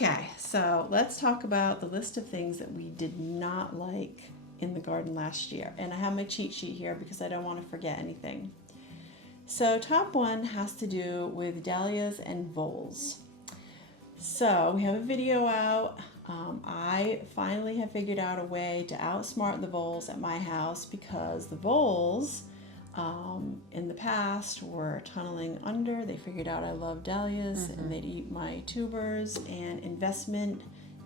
Okay, so let's talk about the list of things that we did not like in the garden last year. And I have my cheat sheet here because I don't want to forget anything. So top one has to do with dahlias and voles. So we have a video out. I finally have figured out a way to outsmart the voles at my house because the voles in the past were tunneling under. They figured out I love dahlias and they'd eat my tubers, and investment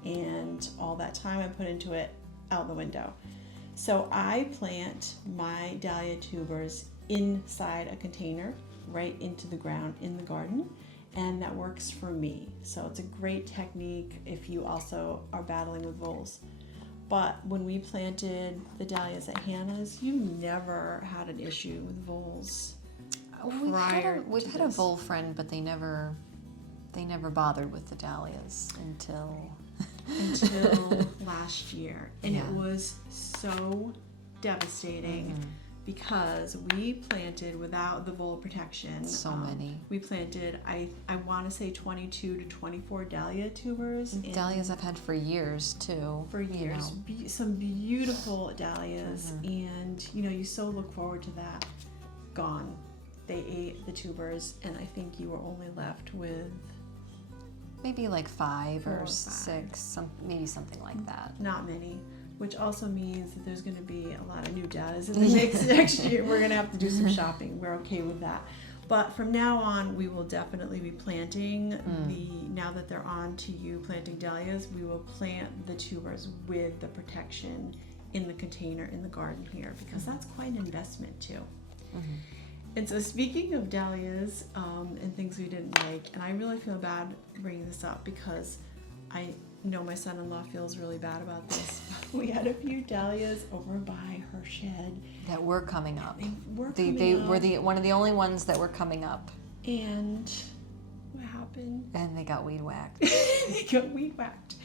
and all that time I put into it out the window. So I plant my dahlia tubers inside a container right into the ground in the garden, and that works for me. So it's a great technique if you also are battling with voles. But when we planted the dahlias at Hannah's, you never had an issue with voles. We've had a vole friend, but they never bothered with the dahlias until last year. And it was so devastating because we planted without the vole protection. So many. We planted, I want to say 22 to 24 dahlia tubers. Dahlias I've had for years too. For years. You know. Some beautiful dahlias. And, you so look forward to that. Gone. They ate the tubers, and I think you were only left with maybe like 5 4 or or 6, maybe something like that. Not many. Which also means that there's going to be a lot of new dahlias in the mix next year. We're going to have to do some shopping. We're okay with that. But from now on, we will definitely be planting now that they're on to you planting dahlias, we will plant the tubers with the protection in the container in the garden here, because that's quite an investment too. And so speaking of dahlias and things we didn't like, and I really feel bad bringing this up because I know my son-in-law feels really bad about this. We had a few dahlias over by her shed that were coming up. They were one of the only ones that were coming up. And what happened? And they got weed whacked. They got weed whacked.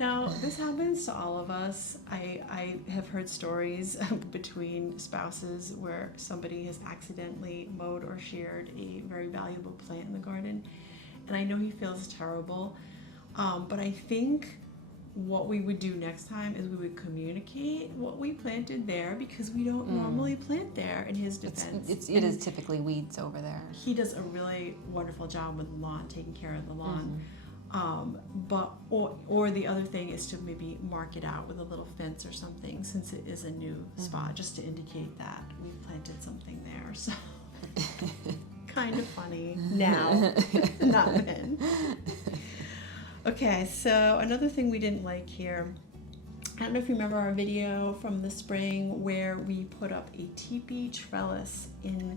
Now, this happens to all of us. I have heard stories between spouses where somebody has accidentally mowed or sheared a very valuable plant in the garden. And I know he feels terrible. But I think what we would do next time is we would communicate what we planted there, because we don't normally plant there, in his defense. It is typically weeds over there. He does a really wonderful job with the lawn, taking care of the lawn. Or the other thing is to maybe mark it out with a little fence or something, since it is a new spot, just to indicate that we've planted something there. So kind of funny now, not then. Okay, so another thing we didn't like here, I don't know if you remember our video from the spring where we put up a teepee trellis in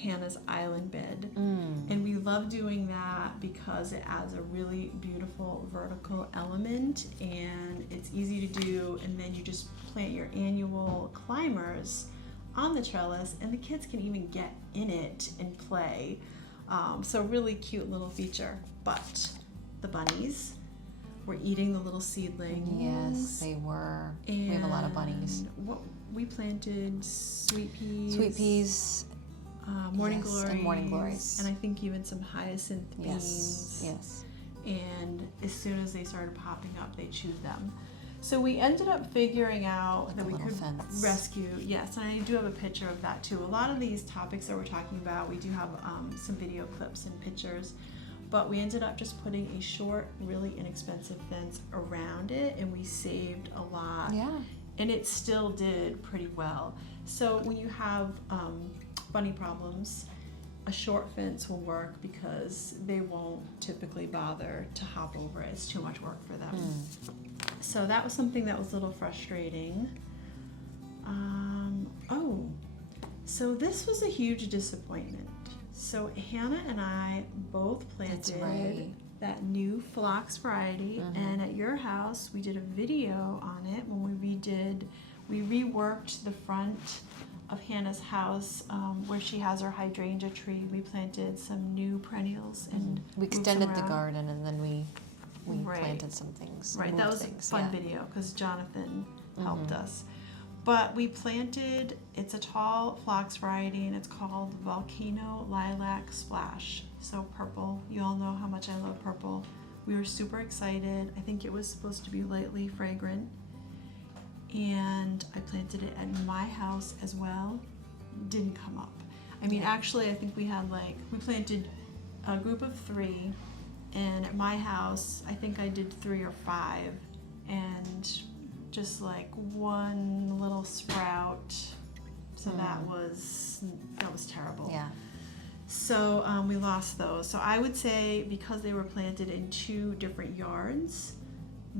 Hannah's island bed. And we love doing that because it adds a really beautiful vertical element and it's easy to do, and then you just plant your annual climbers on the trellis and the kids can even get in it and play. So really cute little feature. But the bunnies were eating the little seedlings. Yes, they were. We have a lot of bunnies. We planted sweet peas, morning glories, and morning glories, and I think even some hyacinth beans. Yes. And as soon as they started popping up, they chewed them. So we ended up figuring out Like that a we little could fence. rescue. Yes, and I do have a picture of that too. A lot of these topics that we're talking about, we do have some video clips and pictures. But we ended up just putting a short, really inexpensive fence around it, and we saved a lot. Yeah. And it still did pretty well. So when you have bunny problems, a short fence will work because they won't typically bother to hop over it. It's too much work for them. So that was something that was a little frustrating. So this was a huge disappointment. So Hannah and I both planted that new phlox variety, and at your house we did a video on it when we reworked the front of Hannah's house where she has her hydrangea tree. We planted some new perennials and we extended the garden, and then we planted some things. Right, that was a fun video because Jonathan helped us. But we planted, it's a tall phlox variety, and it's called Volcano Lilac Splash. So purple, you all know how much I love purple. We were super excited. I think it was supposed to be lightly fragrant. And I planted it at my house as well. Didn't come up. I mean, actually, I think we planted a group of 3, and at my house, I think I did 3 or 5, and just like one little sprout. So that was terrible. Yeah. So we lost those. So I would say, because they were planted in 2 different yards,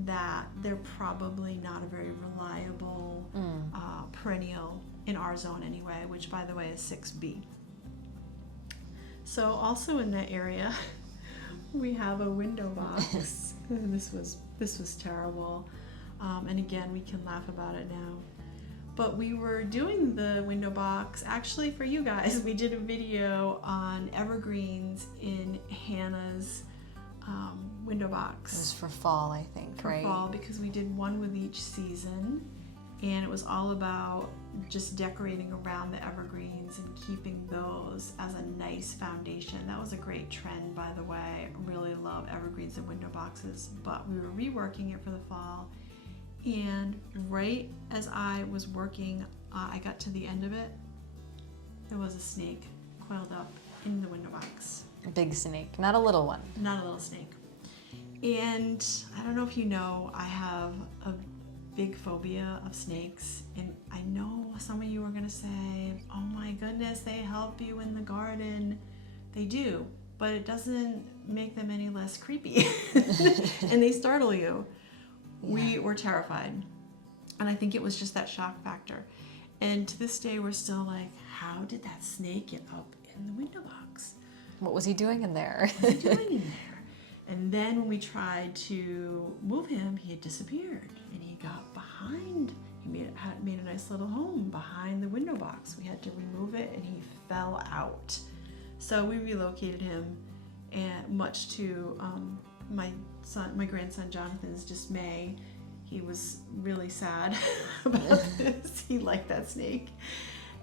that they're probably not a very reliable perennial in our zone anyway, which by the way is 6B. So also in that area, we have a window box. And this was terrible. And again, we can laugh about it now. But we were doing the window box, actually for you guys, we did a video on evergreens in Hannah's window box. It was for fall, I think, for right? fall, because we did one with each season, and it was all about just decorating around the evergreens and keeping those as a nice foundation. That was a great trend, by the way. I really love evergreens and window boxes, but we were reworking it for the fall, and right as I was working, I got to the end of it. There was a snake coiled up in the window box. A big snake, not a little one. Not a little snake. And I don't know if you know, I have a big phobia of snakes, and I know some of you are gonna say, oh my goodness, they help you in the garden. They do, but it doesn't make them any less creepy. And they startle you. Yeah. We were terrified, and I think it was just that shock factor. And to this day, we're still like, how did that snake get up in the window box? What was he doing in there? What was he doing in there? And then when we tried to move him, he had disappeared, and he got behind. He made a nice little home behind the window box. We had to remove it, and he fell out. So we relocated him, and much to my grandson Jonathan's dismay, he was really sad about this. He liked that snake,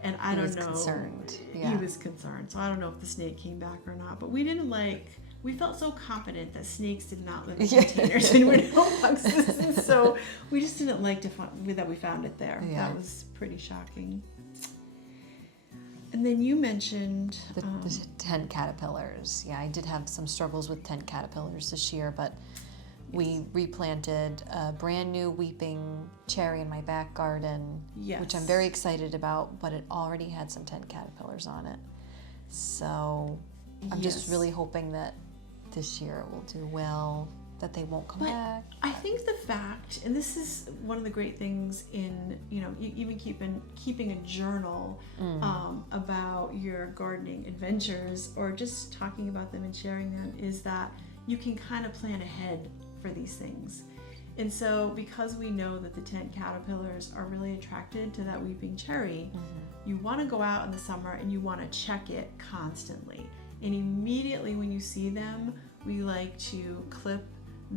and I don't know. He was concerned. Yeah. He was concerned. So I don't know if the snake came back or not. But we didn't like. We felt so confident that snakes did not live in containers and window boxes, and so we just didn't like that we found it there. Yeah. That was pretty shocking. And then you mentioned the tent caterpillars. Yeah, I did have some struggles with tent caterpillars this year, but we replanted a brand new weeping cherry in my back garden, which I'm very excited about, but it already had some tent caterpillars on it. So I'm just really hoping that this year it will do well, that they won't come back. I think the fact, and this is one of the great things in, even keeping a journal about your gardening adventures, or just talking about them and sharing them, is that you can kind of plan ahead for these things. And so because we know that the tent caterpillars are really attracted to that weeping cherry, you want to go out in the summer and you want to check it constantly. And immediately when you see them, we like to clip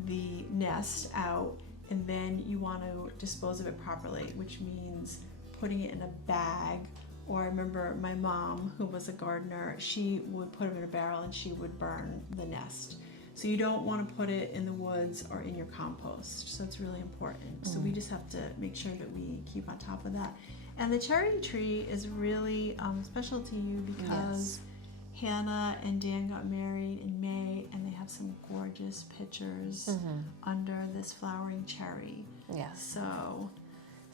the nest out, and then you want to dispose of it properly, which means putting it in a bag. Or I remember my mom, who was a gardener, she would put them in a barrel and she would burn the nest. So you don't want to put it in the woods or in your compost. So it's really important. So we just have to make sure that we keep on top of that. And the cherry tree is really special to you because Hannah and Dan got married in May, and they have some gorgeous pictures under this flowering cherry. Yeah. So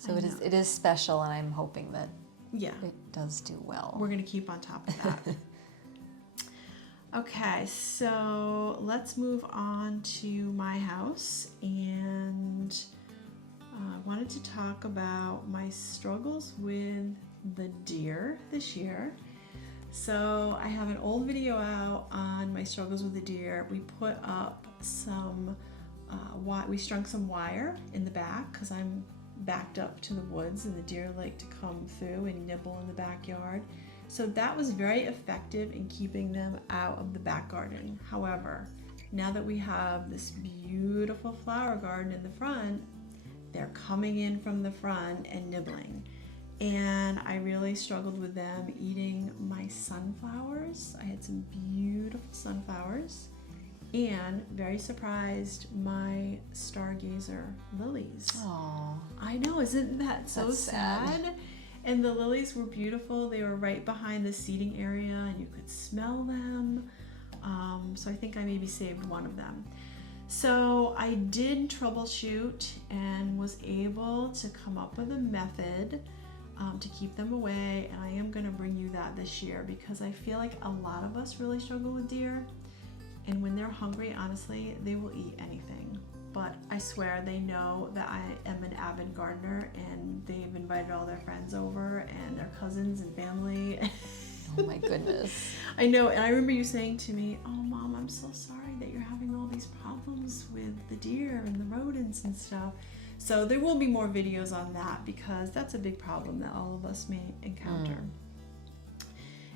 it is special, and I'm hoping that it does do well. We're going to keep on top of that. Okay, so let's move on to my house, and I wanted to talk about my struggles with the deer this year. So I have an old video out on my struggles with the deer. We put up some, we strung some wire in the back because I'm backed up to the woods, and the deer like to come through and nibble in the backyard. So that was very effective in keeping them out of the back garden. However, now that we have this beautiful flower garden in the front, they're coming in from the front and nibbling. And I really struggled with them eating my sunflowers. I had some beautiful sunflowers, And very surprised, my stargazer lilies. Oh, I know, isn't that so that's sad? And the lilies were beautiful. They were right behind the seating area and you could smell them. So I think I maybe saved one of them. So I did troubleshoot and was able to come up with a method to keep them away. And I am going to bring you that this year because I feel like a lot of us really struggle with deer. And when they're hungry, honestly, they will eat anything. But I swear they know that I am an avid gardener and they've invited all their friends over and their cousins and family. oh my goodness. I know, and I remember you saying to me, oh Mom, I'm so sorry that you're having all these problems with the deer and the rodents and stuff. So there will be more videos on that because that's a big problem that all of us may encounter.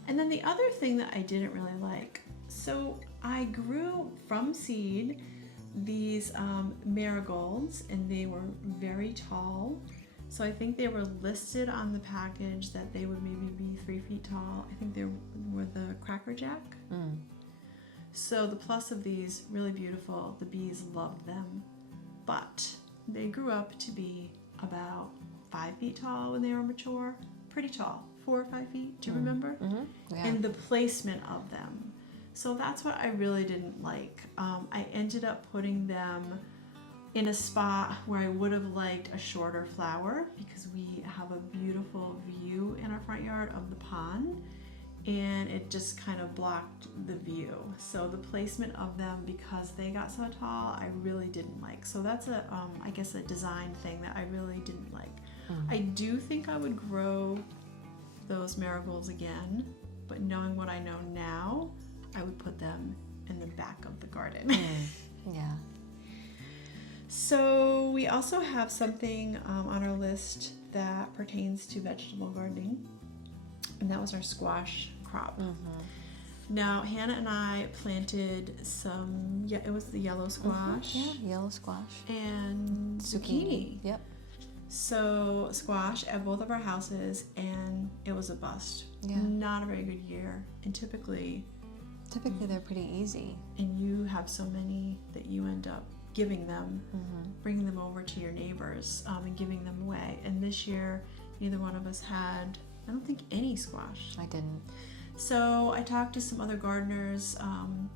And then the other thing that I didn't really like, so I grew from seed these marigolds and they were very tall. So I think they were listed on the package that they would maybe be 3 feet tall. I think they were the Cracker Jack. So the plus of these, really beautiful, the bees loved them. But they grew up to be about 5 feet tall when they were mature. Pretty tall, 4 or 5 feet, do you remember? Yeah. And the placement of them. So that's what I really didn't like. I ended up putting them in a spot where I would have liked a shorter flower because we have a beautiful view in our front yard of the pond and it just kind of blocked the view. So the placement of them, because they got so tall, I really didn't like. So that's a, I guess a design thing that I really didn't like. I do think I would grow those marigolds again, but knowing what I know now, I would put them in the back of the garden. Yeah. So we also have something on our list that pertains to vegetable gardening, and that was our squash crop. Now Hannah and I planted some, it was the yellow squash. Yeah, yellow squash. And zucchini. Yep. So squash at both of our houses, and it was a bust. Yeah. Not a very good year, and typically they're pretty easy. And you have so many that you end up giving them, bringing them over to your neighbors and giving them away. And this year, neither one of us had, I don't think, any squash. I didn't. So I talked to some other gardeners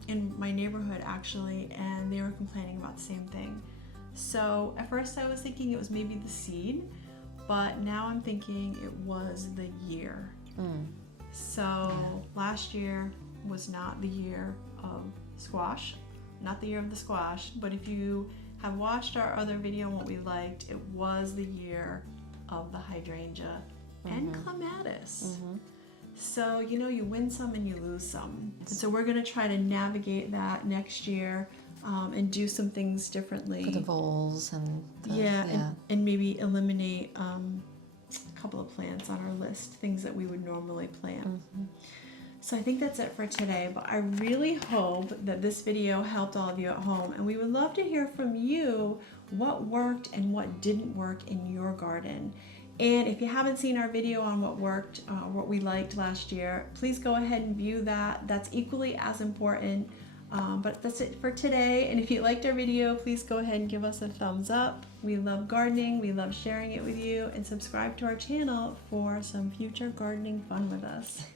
in my neighborhood actually, and they were complaining about the same thing. So at first I was thinking it was maybe the seed, but now I'm thinking it was the year. So last year was not the year of squash, not the year of the squash, but if you have watched our other video on what we liked, it was the year of the hydrangea and clematis. So, you know, you win some and you lose some. And so we're going to try to navigate that next year and do some things differently. For the voles and and maybe eliminate a couple of plants on our list, things that we would normally plant. So I think that's it for today, but I really hope that this video helped all of you at home, and we would love to hear from you what worked and what didn't work in your garden. And if you haven't seen our video on what worked, what we liked last year, please go ahead and view that. That's equally as important. But that's it for today. And if you liked our video, please go ahead and give us a thumbs up. We love gardening. We love sharing it with you. And subscribe to our channel for some future gardening fun with us.